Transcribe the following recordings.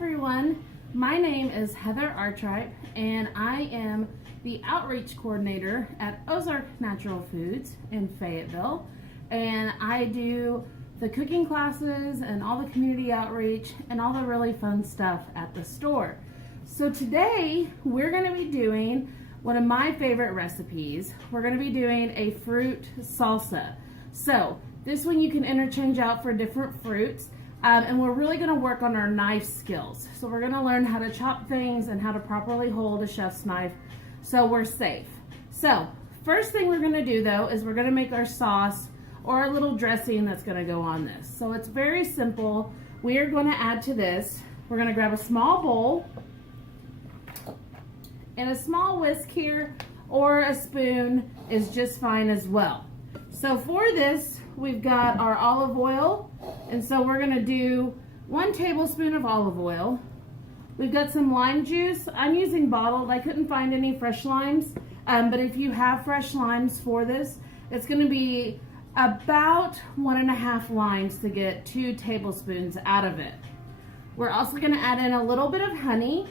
everyone, my name is Heather Artripe and I am the outreach coordinator at Ozark Natural Foods in Fayetteville, and I do the cooking classes and all the community outreach and all the really fun stuff at the store. So today we're going to be doing one of my favorite recipes. We're going to be doing a fruit salsa. So this one you can interchange out for different fruits. And we're really going to work on our knife skills. So we're going to learn how to chop things and how to properly hold a chef's knife so we're safe. So first thing we're going to do though is we're going to make our sauce or our little dressing that's going to go on this. So it's very simple. We are going to add to this, we're going to grab a small bowl and a small whisk here, or a spoon is just fine as well. So for this, we've got our olive oil, and so we're going to do 1 tablespoon of olive oil. We've got some lime juice. I'm using bottled. I couldn't find any fresh limes, but if you have fresh limes for this, it's going to be about 1.5 limes to get 2 tablespoons out of it. We're also going to add in a little bit of honey.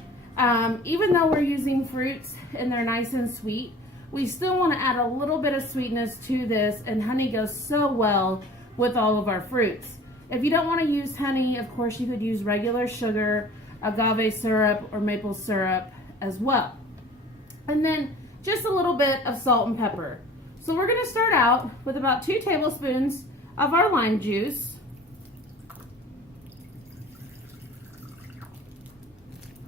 Even though we're using fruits and they're nice and sweet, we still want to add a little bit of sweetness to this, and honey goes so well with all of our fruits. If you don't want to use honey, of course you could use regular sugar, agave syrup, or maple syrup as well. And then just a little bit of salt and pepper. So we're going to start out with about 2 tablespoons of our lime juice.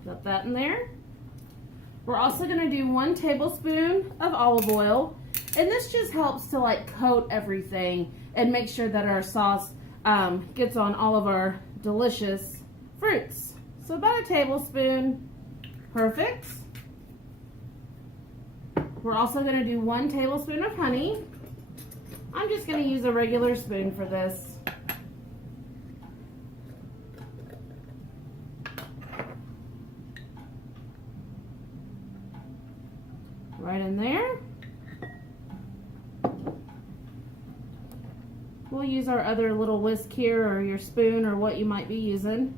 Put that in there. We're also going to do 1 tablespoon of olive oil, and this just helps to like coat everything and make sure that our sauce gets on all of our delicious fruits. So about 1 tablespoon, perfect. We're also going to do 1 tablespoon of honey. I'm just going to use a regular spoon for this. Right in there. We'll use our other little whisk here, or your spoon, or what you might be using,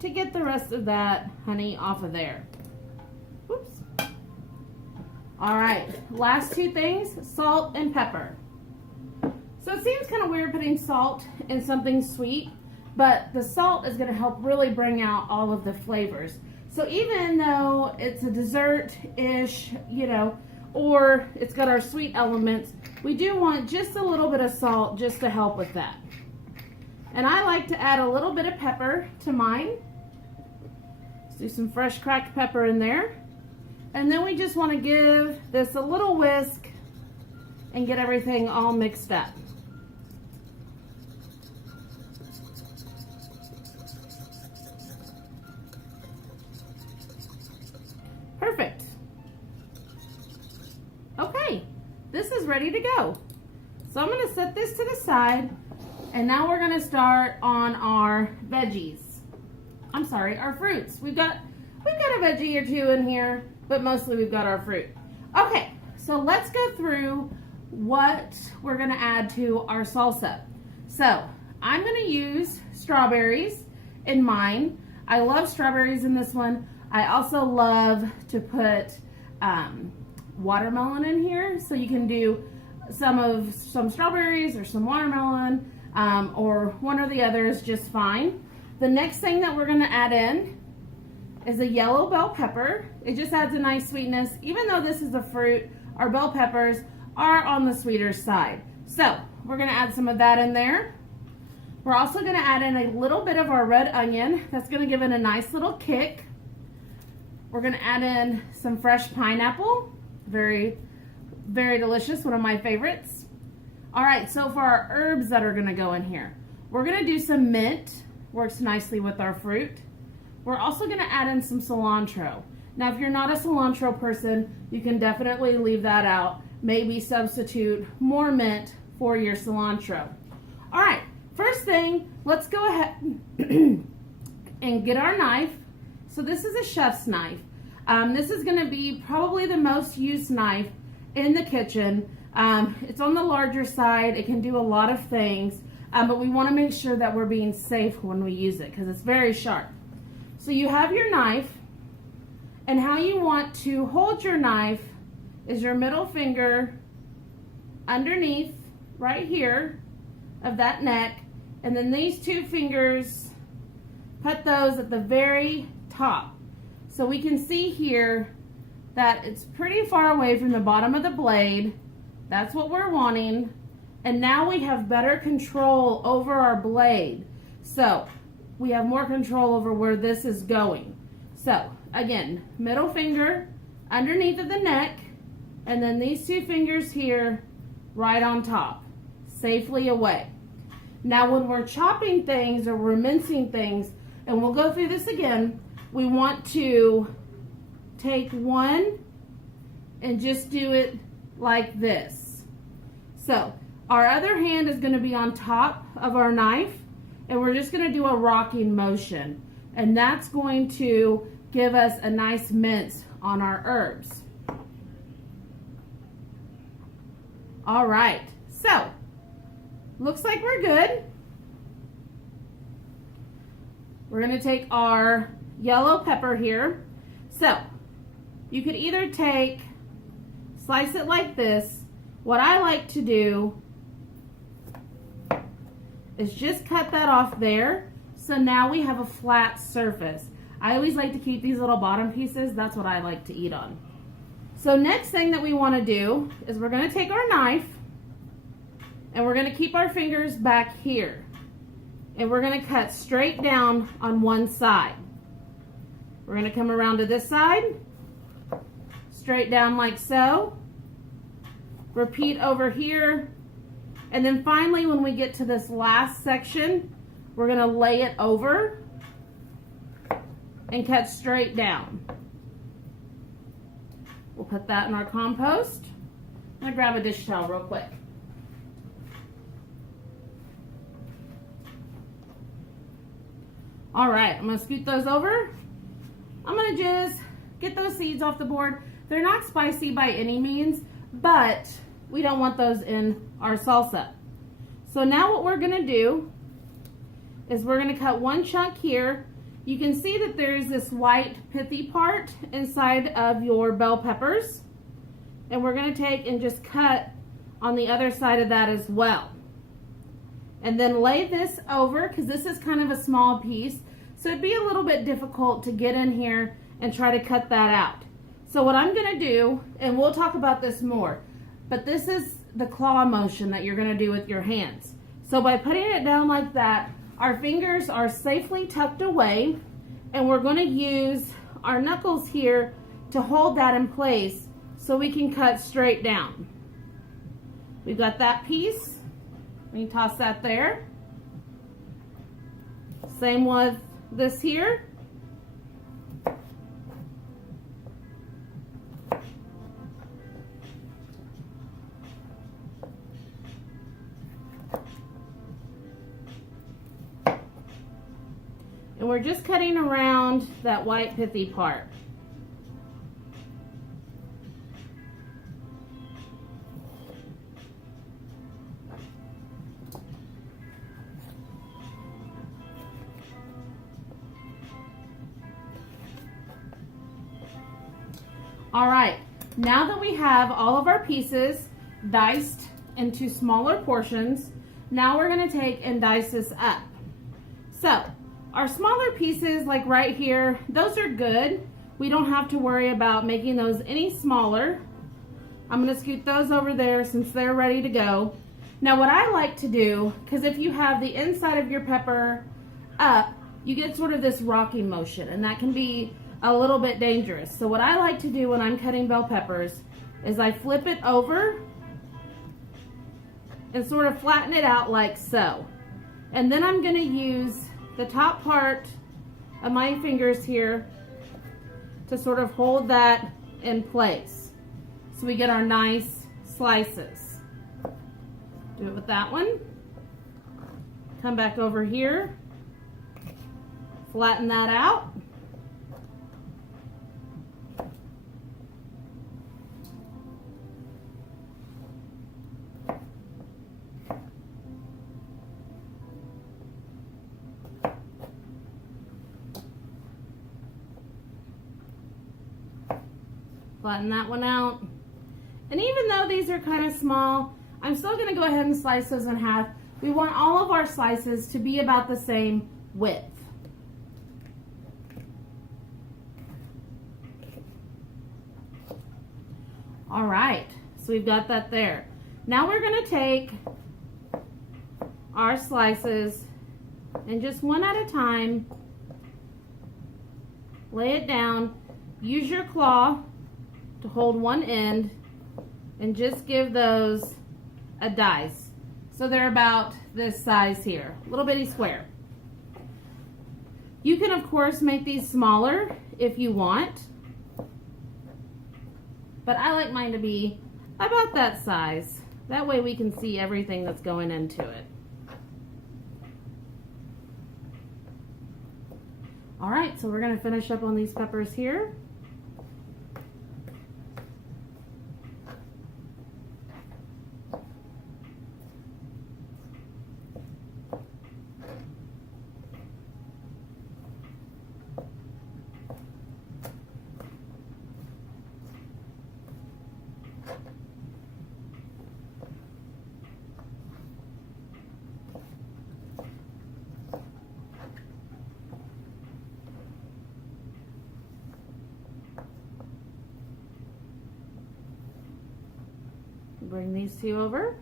to get the rest of that honey off of there. Whoops. All right, last 2 things, salt and pepper. So it seems kind of weird putting salt in something sweet, but the salt is going to help really bring out all of the flavors. So even though it's a dessert-ish, you know, or it's got our sweet elements, we do want just a little bit of salt just to help with that. And I like to add a little bit of pepper to mine. Let's do some fresh cracked pepper in there. And then we just want to give this a little whisk and get everything all mixed up. Perfect. Okay, this is ready to go. So I'm going to set this to the side, and now we're going to start on our veggies. I'm sorry, our fruits. We've got a veggie or 2 in here, but mostly we've got our fruit. Okay, so let's go through what we're going to add to our salsa. So I'm going to use strawberries in mine. I love strawberries in this one. I also love to put watermelon in here, so you can do some strawberries or some watermelon, or one or the other is just fine. The next thing that we're going to add in is a yellow bell pepper. It just adds a nice sweetness. Even though this is a fruit, our bell peppers are on the sweeter side. So we're going to add some of that in there. We're also going to add in a little bit of our red onion. That's going to give it a nice little kick. We're going to add in some fresh pineapple. Very, very delicious, one of my favorites. All right, so for our herbs that are going to go in here, we're going to do some mint. Works nicely with our fruit. We're also going to add in some cilantro. Now, if you're not a cilantro person, you can definitely leave that out. Maybe substitute more mint for your cilantro. All right, first thing, let's go ahead and get our knife. So this is a chef's knife. This is going to be probably the most used knife in the kitchen. It's on the larger side. It can do a lot of things, but we want to make sure that we're being safe when we use it because it's very sharp. So you have your knife, and how you want to hold your knife is your middle finger underneath right here of that neck, and then these two fingers, put those at the very top. So we can see here that it's pretty far away from the bottom of the blade. That's what we're wanting. And now we have better control over our blade. So we have more control over where this is going. So again, middle finger underneath of the neck, and then these two fingers here right on top, safely away. Now when we're chopping things or we're mincing things, and we'll go through this again, we want to take one and just do it like this. So our other hand is going to be on top of our knife, and we're just going to do a rocking motion, and that's going to give us a nice mince on our herbs. All right, so looks like we're good. We're going to take our yellow pepper here. So you could either slice it like this. What I like to do is just cut that off there. So now we have a flat surface. I always like to keep these little bottom pieces. That's what I like to eat on. So next thing that we want to do is we're going to take our knife and we're going to keep our fingers back here. And we're going to cut straight down on one side. We're going to come around to this side, straight down like so. Repeat over here. And then finally, when we get to this last section, we're going to lay it over and cut straight down. We'll put that in our compost. I'm going to grab a dish towel real quick. All right, I'm going to scoot those over. I'm going to just get those seeds off the board. They're not spicy by any means, but we don't want those in our salsa. So now what we're going to do is we're going to cut one chunk here. You can see that there's this white pithy part inside of your bell peppers. And we're going to take and just cut on the other side of that as well. And then lay this over, because this is kind of a small piece. So it'd be a little bit difficult to get in here and try to cut that out. So what I'm going to do, and we'll talk about this more, but this is the claw motion that you're going to do with your hands. So by putting it down like that, our fingers are safely tucked away, and we're going to use our knuckles here to hold that in place so we can cut straight down. We've got that piece. We can toss that there. Same with this here. And we're just cutting around that white pithy part. All right, now that we have all of our pieces diced into smaller portions, now we're going to take and dice this up. So our smaller pieces, like right here, those are good. We don't have to worry about making those any smaller. I'm going to scoot those over there since they're ready to go. Now what I like to do, because if you have the inside of your pepper up, you get sort of this rocking motion, and that can be a little bit dangerous. So what I like to do when I'm cutting bell peppers is I flip it over and sort of flatten it out like so. And then I'm going to use the top part of my fingers here to sort of hold that in place so we get our nice slices. Do it with that one. Come back over here, flatten that out. Flatten that one out. And even though these are kind of small, I'm still going to go ahead and slice those in half. We want all of our slices to be about the same width. All right, so we've got that there. Now we're going to take our slices and just one at a time, lay it down. Use your claw to hold one end and just give those a dice. So they're about this size here, a little bitty square. You can of course make these smaller if you want, but I like mine to be about that size. That way we can see everything that's going into it. All right, so we're going to finish up on these peppers here. Bring these two over.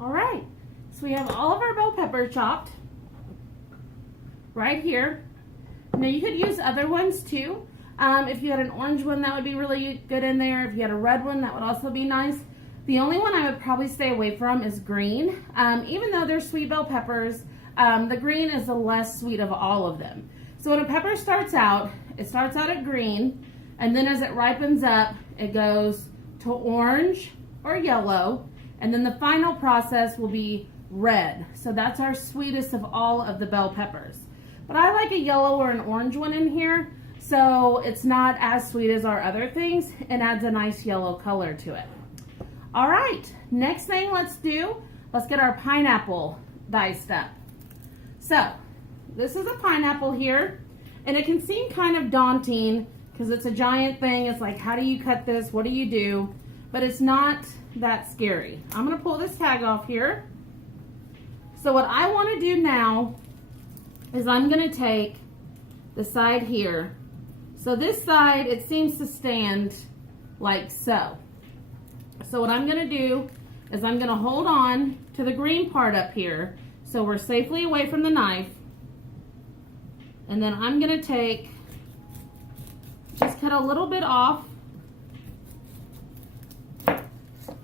All right, so we have all of our bell pepper chopped right here. Now you could use other ones too. If you had an orange one, that would be really good in there. If you had a red one, that would also be nice. The only one I would probably stay away from is green. Even though they're sweet bell peppers, the green is the less sweet of all of them. So when a pepper starts out, it starts out at green, and then as it ripens up, it goes to orange or yellow, and then the final process will be red. So that's our sweetest of all of the bell peppers. But I like a yellow or an orange one in here, so it's not as sweet as our other things. It adds a nice yellow color to it. All right, next thing let's get our pineapple diced up. So this is a pineapple here, and it can seem kind of daunting because it's a giant thing. It's like, how do you cut this? What do you do? But it's not that scary. I'm gonna pull this tag off here. So what I wanna do now is I'm gonna take the side here. So this side, it seems to stand like so. So what I'm gonna do is I'm gonna hold on to the green part up here so we're safely away from the knife. And then I'm gonna just cut a little bit off.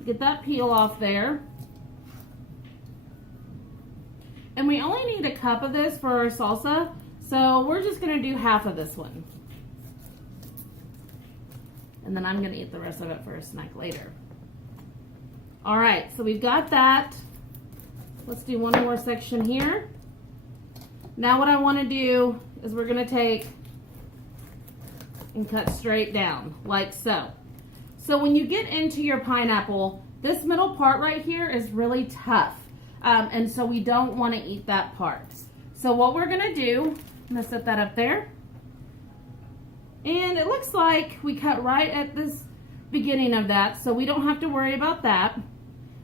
Get that peel off there. And we only need a cup of this for our salsa, so we're just gonna do half of this one. And then I'm gonna eat the rest of it for a snack later. All right, so we've got that. Let's do one more section here. Now what I wanna do is we're gonna take and cut straight down, like so. So when you get into your pineapple, this middle part right here is really tough. And so we don't want to eat that part. So what we're going to do, I'm going to set that up there. And it looks like we cut right at this beginning of that, so we don't have to worry about that.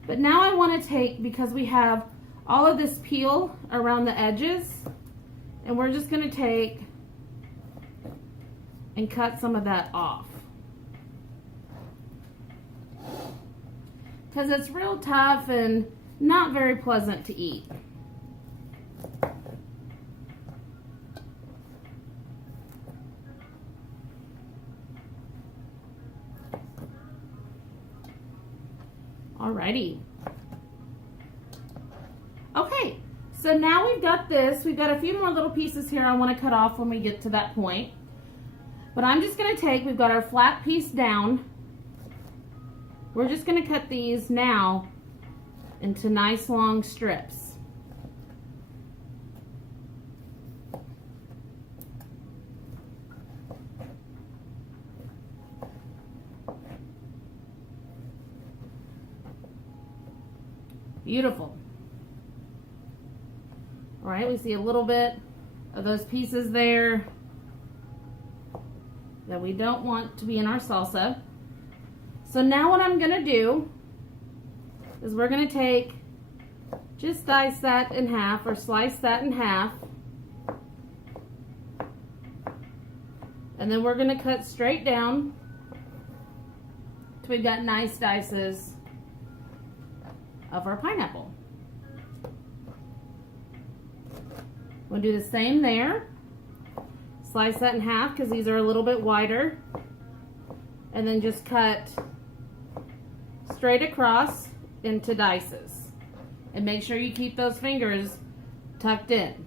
But now I want to take, because we have all of this peel around the edges, and we're just going to take and cut some of that off. Because it's real tough and not very pleasant to eat. Alrighty. Okay, so now we've got this. We've got a few more little pieces here I want to cut off when we get to that point. But I'm just going to take, we've got our flat piece down. We're just going to cut these now into nice long strips. Beautiful. All right, we see a little bit of those pieces there that we don't want to be in our salsa. So now what I'm going to do is we're going to take, just dice that in half or slice that in half. And then we're going to cut straight down till we've got nice dices of our pineapple. We'll do the same there. Slice that in half because these are a little bit wider. And then just cut straight across into dices. And make sure you keep those fingers tucked in.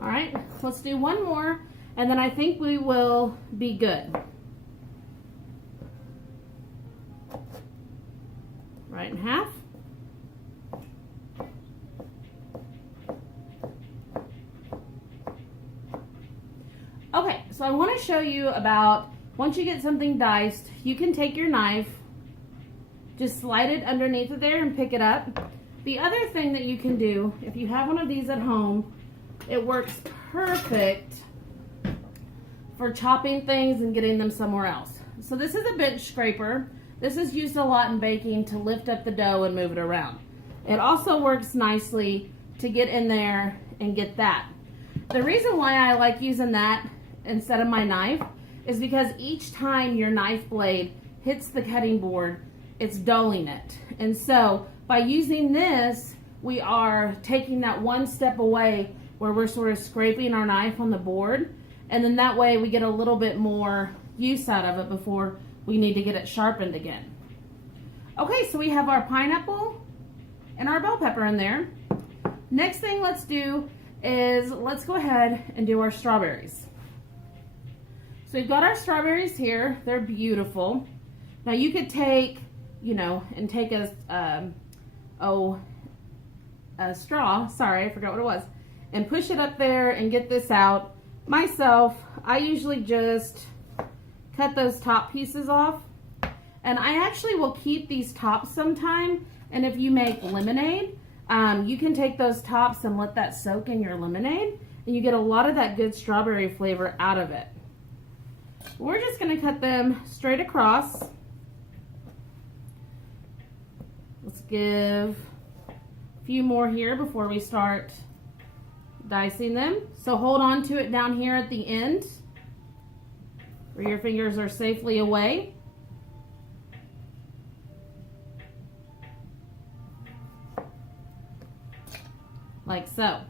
All right, let's do one more, and then I think we will be good. Right in half. Okay, so I want to show you about, once you get something diced, you can take your knife, just slide it underneath of there and pick it up. The other thing that you can do, if you have one of these at home, it works perfect for chopping things and getting them somewhere else. So this is a bench scraper. This is used a lot in baking to lift up the dough and move it around. It also works nicely to get in there and get that. The reason why I like using that instead of my knife is because each time your knife blade hits the cutting board, it's dulling it. And so by using this, we are taking that one step away where we're sort of scraping our knife on the board, and then that way we get a little bit more use out of it before we need to get it sharpened again. Okay, so we have our pineapple and our bell pepper in there. Next thing let's do is let's go ahead and do our strawberries. So we've got our strawberries here. They're beautiful. Now you could take, and take a straw, sorry, I forgot what it was, and push it up there and get this out. Myself, I usually just cut those top pieces off, and I actually will keep these tops sometime. And if you make lemonade, you can take those tops and let that soak in your lemonade, and you get a lot of that good strawberry flavor out of it. We're just going to cut them straight across. Let's give a few more here before we start dicing them. So hold on to it down here at the end where your fingers are safely away. Like so.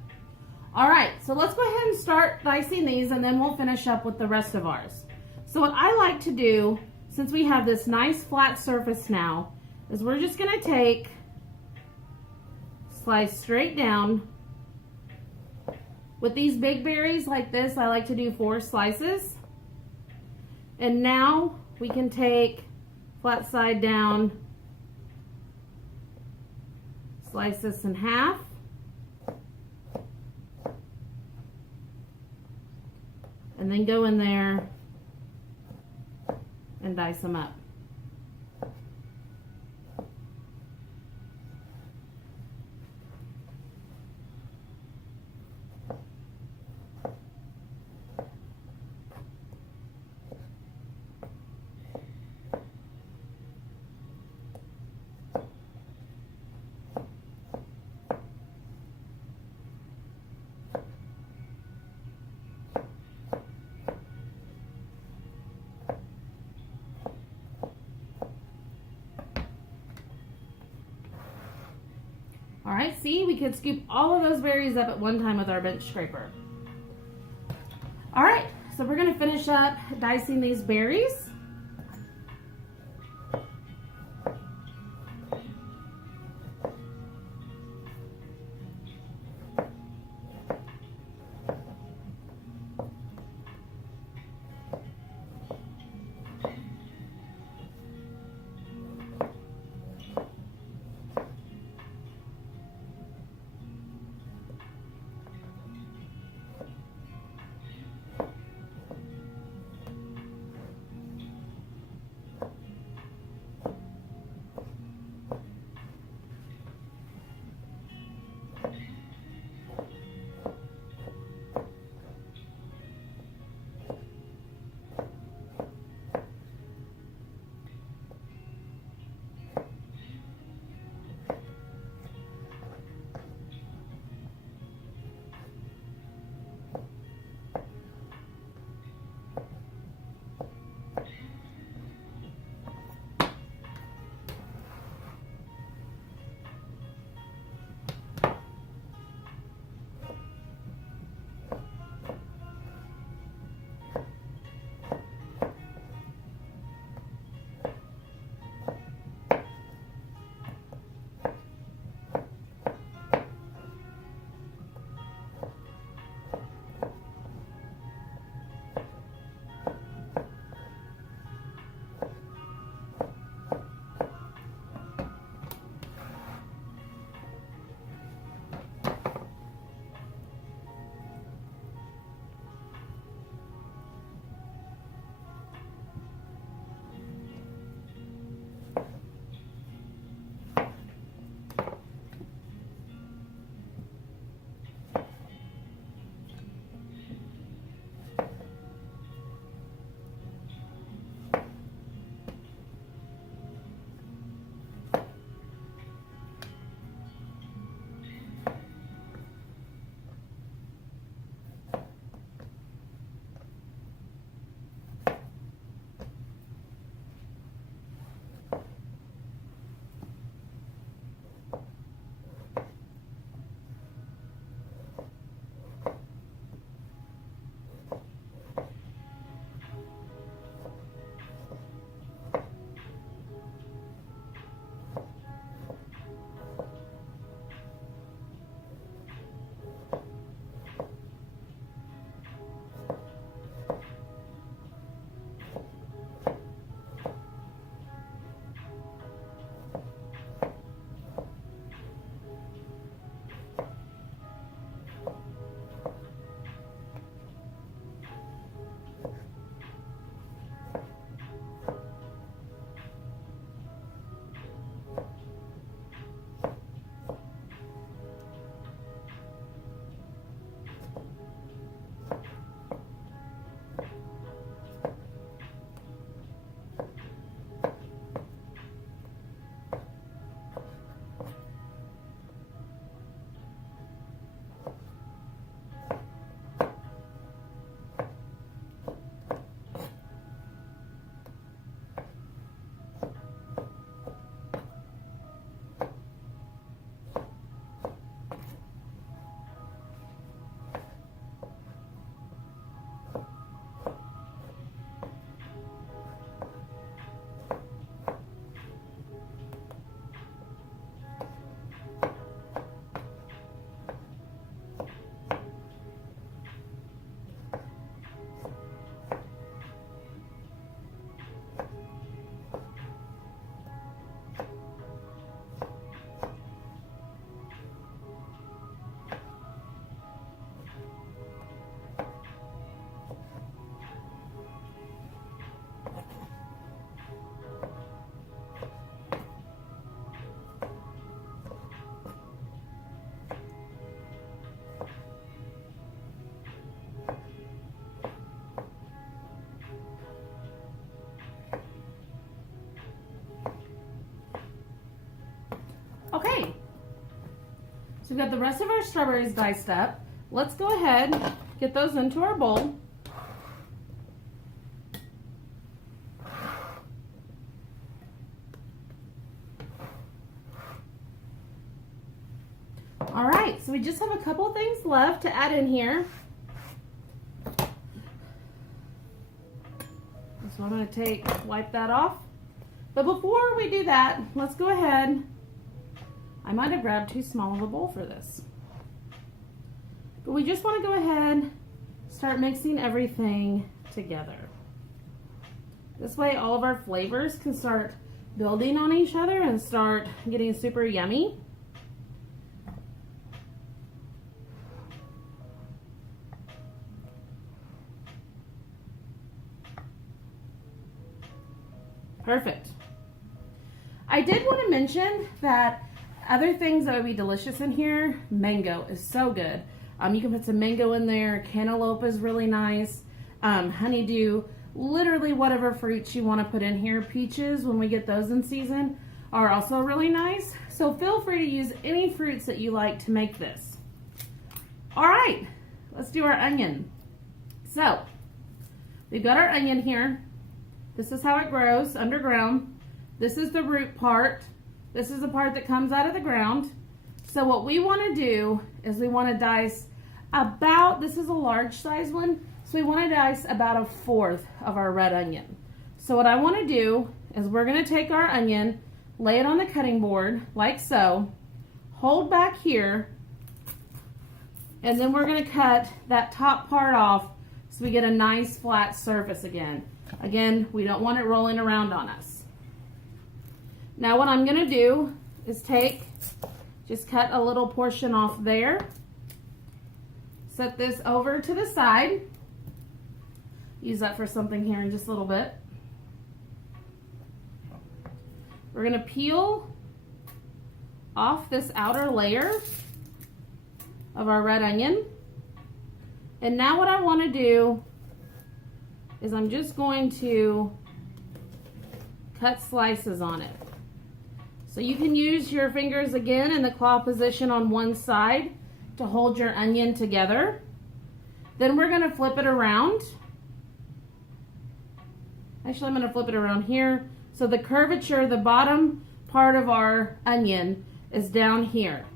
All right, so let's go ahead and start dicing these, and then we'll finish up with the rest of ours. So what I like to do, since we have this nice flat surface now, is we're just going to take, slice straight down. With these big berries like this, I like to do 4 slices. And now we can take flat side down Slice this in half. And then go in there and dice them up. All right, see, we could scoop all of those berries up at one time with our bench scraper. All right, so we're gonna finish up dicing these berries. we've got the rest of our strawberries diced up. Let's go ahead, get those into our bowl. All right, so we just have a couple of things left to add in here. So I'm going to wipe that off. But before we do that, let's go ahead. I might have grabbed too small of a bowl for this. But we just want to go ahead, start mixing everything together. This way all of our flavors can start building on each other and start getting super yummy. Perfect. I did want to mention that other things that would be delicious in here, mango is so good. You can put some mango in there, cantaloupe is really nice, honeydew, literally whatever fruits you want to put in here. Peaches, when we get those in season, are also really nice. So feel free to use any fruits that you like to make this. All right, let's do our onion. So we've got our onion here. This is how it grows underground. This is the root part. This is the part that comes out of the ground. So what we want to do is we want to dice about, this is a large size one, so we want to dice about 1/4 of our red onion. So what I want to do is we're going to take our onion, lay it on the cutting board like so, hold back here, and then we're going to cut that top part off so we get a nice flat surface again. Again, we don't want it rolling around on us. Now what I'm going to do is just cut a little portion off there. Set this over to the side. Use that for something here in just a little bit. We're going to peel off this outer layer of our red onion. And now what I want to do is I'm just going to cut slices on it. So you can use your fingers again in the claw position on one side to hold your onion together. Then we're going to flip it around. Actually, I'm going to flip it around here. So the curvature, the bottom part of our onion is down here.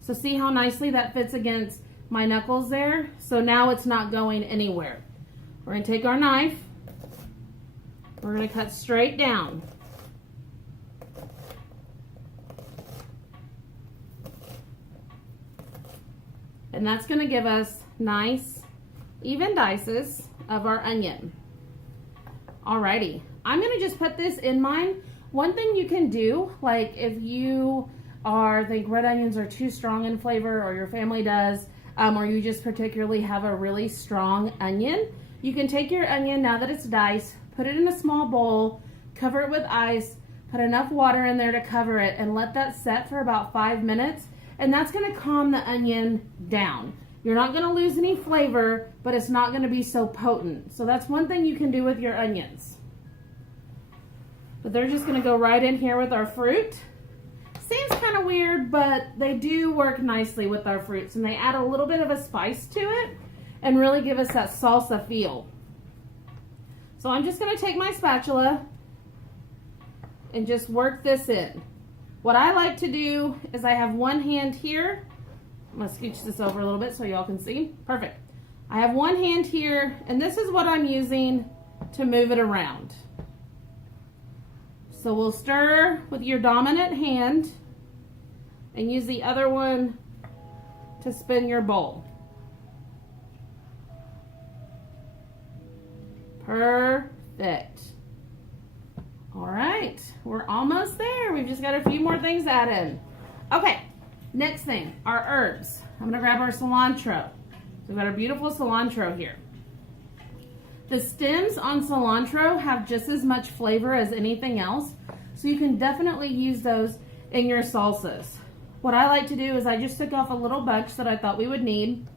So see how nicely that fits against my knuckles there? So now it's not going anywhere. We're going to take our knife. We're going to cut straight down. And that's going to give us nice, even dices of our onion. Alrighty, I'm going to just put this in mine. One thing you can do, like if you think red onions are too strong in flavor, or your family does, or you just particularly have a really strong onion, you can take your onion, now that it's diced, put it in a small bowl, cover it with ice, put enough water in there to cover it, and let that set for about 5 minutes. And that's going to calm the onion down. You're not going to lose any flavor, but it's not going to be so potent. So that's one thing you can do with your onions. But they're just going to go right in here with our fruit. Seems kind of weird, but they do work nicely with our fruits, and they add a little bit of a spice to it and really give us that salsa feel. So I'm just going to take my spatula and just work this in. What I like to do is I have one hand here. I'm going to scooch this over a little bit so y'all can see. Perfect. I have one hand here, and this is what I'm using to move it around. So we'll stir with your dominant hand and use the other one to spin your bowl. Perfect. All right, we're almost there. We've just got a few more things to add in. Okay, next thing, our herbs. I'm gonna grab our cilantro. So we've got our beautiful cilantro here. The stems on cilantro have just as much flavor as anything else, so you can definitely use those in your salsas. What I like to do is I just took off a little bunch that I thought we would need,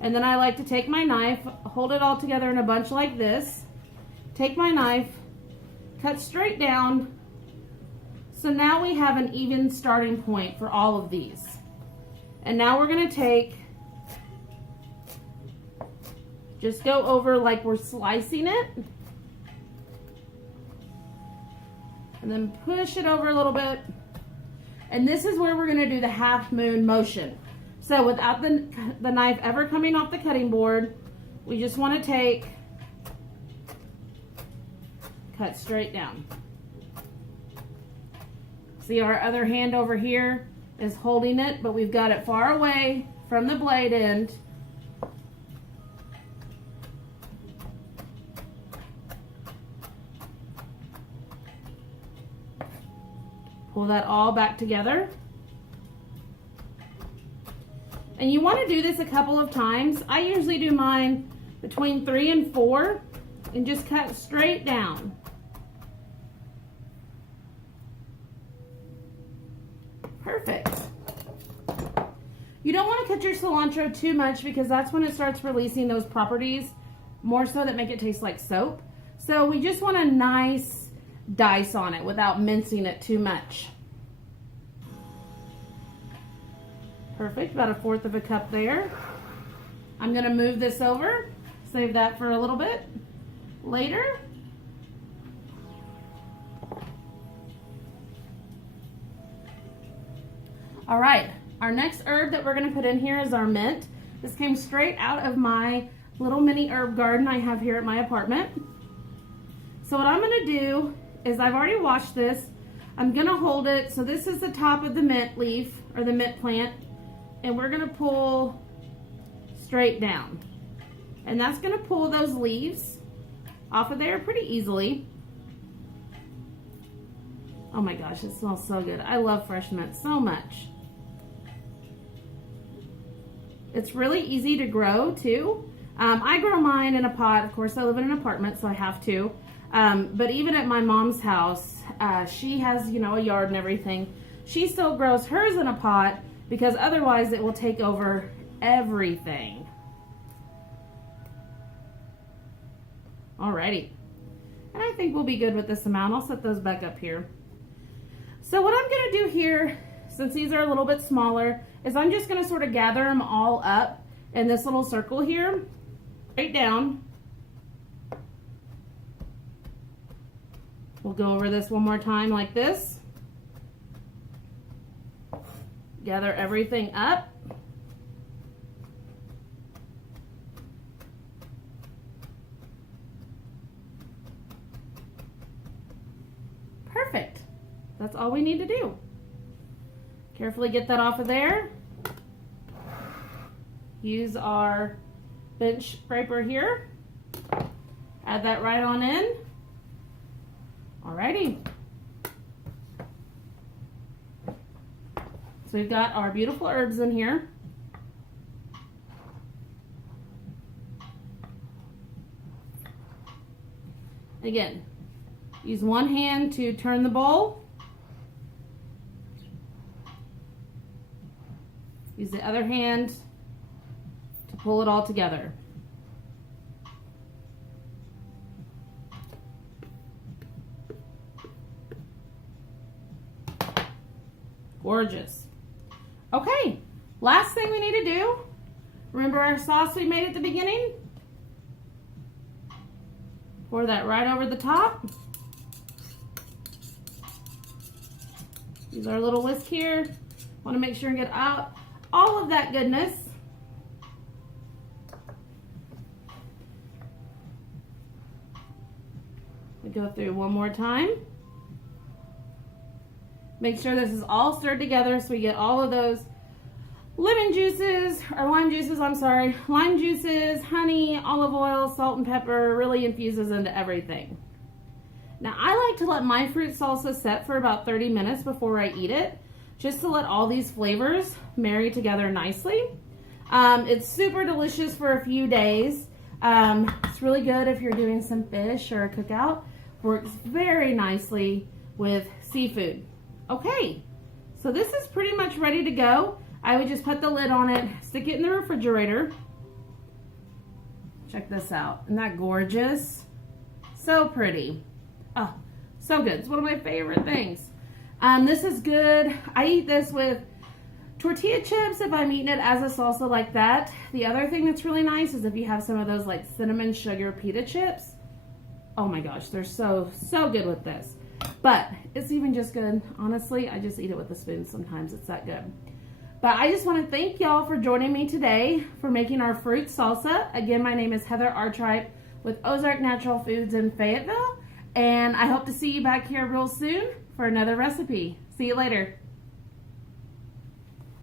and then I like to take my knife, hold it all together in a bunch like this, take my knife, cut straight down. So now we have an even starting point for all of these. And now we're gonna just go over like we're slicing it. And then push it over a little bit. And this is where we're gonna do the half moon motion. So without the knife ever coming off the cutting board, we just wanna cut straight down. See, our other hand over here is holding it, but we've got it far away from the blade end. Pull that all back together. And you want to do this a couple of times. I usually do mine between 3 and 4 and just cut straight down. Perfect. You don't want to cut your cilantro too much because that's when it starts releasing those properties more so that make it taste like soap. So we just want a nice dice on it without mincing it too much. Perfect, about 1/4 of a cup there. I'm gonna move this over, save that for a little bit later. All right, our next herb that we're gonna put in here is our mint. This came straight out of my little mini herb garden I have here at my apartment. So what I'm gonna do is I've already washed this. I'm gonna hold it, so this is the top of the mint leaf or the mint plant, and we're gonna pull straight down. And that's gonna pull those leaves off of there pretty easily. Oh my gosh, it smells so good. I love fresh mint so much. It's really easy to grow too. I grow mine in a pot. Of course, I live in an apartment, so I have to. But even at my mom's house, she has, you know, a yard and everything. She still grows hers in a pot because otherwise it will take over everything. Alrighty. And I think we'll be good with this amount. I'll set those back up here. So what I'm gonna do here, since these are a little bit smaller, is I'm just gonna sort of gather them all up in this little circle here, right down. We'll go over this one more time like this. Gather everything up. Perfect. That's all we need to do. Carefully get that off of there. Use our bench scraper here. Add that right on in. Alrighty. So we've got our beautiful herbs in here. Again, use one hand to turn the bowl. Use the other hand to pull it all together. Gorgeous. Okay, last thing we need to do, remember our sauce we made at the beginning? Pour that right over the top. Use our little whisk here. Want to make sure and get out all of that goodness. We go through one more time. Make sure this is all stirred together so we get all of those lime juices, honey, olive oil, salt and pepper, really infuses into everything. Now I like to let my fruit salsa set for about 30 minutes before I eat it, just to let all these flavors marry together nicely. It's super delicious for a few days. It's really good if you're doing some fish or a cookout. Works very nicely with seafood. Okay, so this is pretty much ready to go. I would just put the lid on it, stick it in the refrigerator. Check this out. Isn't that gorgeous? So pretty. Oh, so good. It's one of my favorite things. This is good. I eat this with tortilla chips if I'm eating it as a salsa like that. The other thing that's really nice is if you have some of those like cinnamon sugar pita chips. Oh my gosh, they're so good with this. But it's even just good. Honestly, I just eat it with a spoon sometimes. It's that good. But I just want to thank y'all for joining me today for making our fruit salsa. Again, my name is Heather Artripe with Ozark Natural Foods in Fayetteville. And I hope to see you back here real soon for another recipe. See you later.